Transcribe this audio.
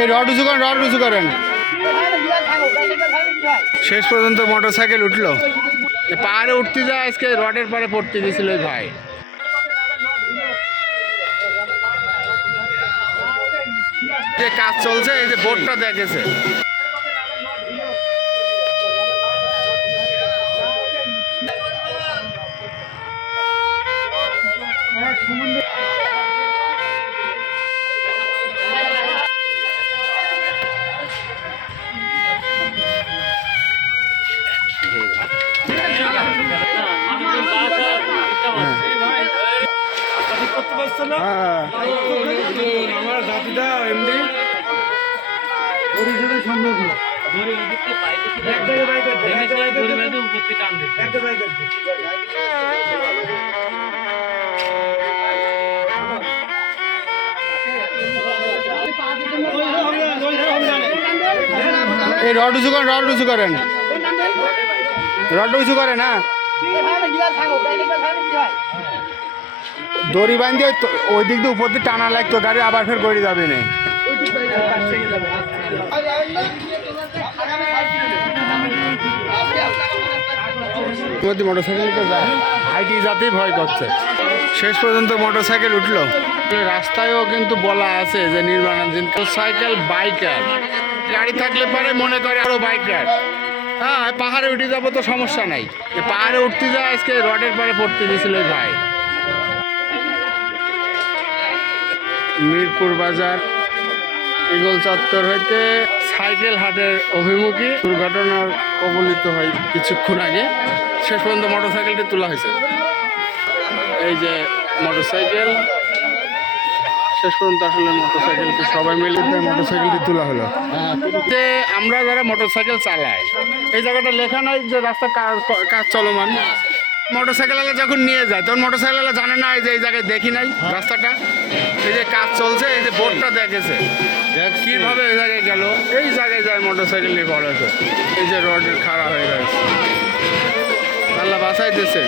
এই রড উঁচু করেন, রড উঁচু করেন। শেষ পর্যন্ত মোটর সাইকেল উঠলো। পাহাড়ে উঠতে যায় আজকে রডের পারে পড়তে গেছিল এই ভাই। যে কাজ চলছে, এই যে বোর্ডটা দেখেছে। আমার জাতিটা এমনি সম্ভব না। এই রড উঁচু করেন, রড উঁচু করেন, রড উঁচু করেন। হ্যাঁ, দড়ি বাঁধে ওই দিক দিয়ে উপর দিয়ে টানা লাগতো, গাড়ি আবার ফের গড়ি যাবে না। মোটরসাইকেলটা যায়, হাইটি যাতেই ভয় করছে। শেষ পর্যন্ত মোটরসাইকেল উঠলো। রাস্তায়ও কিন্তু বলা আছে যে নির্মাণাধীন সাইকেল বাইকার গাড়ি থাকলে পরে মনে করে আরো বাইকার। হ্যাঁ, পাহাড়ে উঠে যাবো তো সমস্যা নাই। পাহাড়ে উঠতে যায় আজকে রডের পারে পড়তে গেছিল ভাই। মিরপুর বাজার ইগল চত্বর হইতে সাইকেল হাটের অভিমুখী দুর্ঘটনার কবলিত হয় কিছুক্ষণ আগে। শেষ পর্যন্ত মোটরসাইকেলটি তোলা হয়েছে। এই যে মোটরসাইকেল, শেষ পর্যন্ত আসলে মোটরসাইকেলটি সবাই মিলে মোটরসাইকেলটি তোলা হলো। যে আমরা যারা মোটরসাইকেল চালাই, এই জায়গাটা লেখা নাই যে রাস্তা কাজ চলমান। মোটরসাইকেলওয়ালা যখন নিয়ে যায় তখন মোটরসাইকেলওয়ালা জানে না যে এই জায়গায় দেখি নাই রাস্তাটা, এই যে কাজ চলছে, এই যে বোর্ডটা দেখেছে কিভাবে এই জায়গায় গেল। এই জায়গায় যায় মোটরসাইকেল নিয়ে পড়েছে, এই যে রড খাড়া হয়ে গেছে। আল্লাহ বাঁচাই দিয়েছে।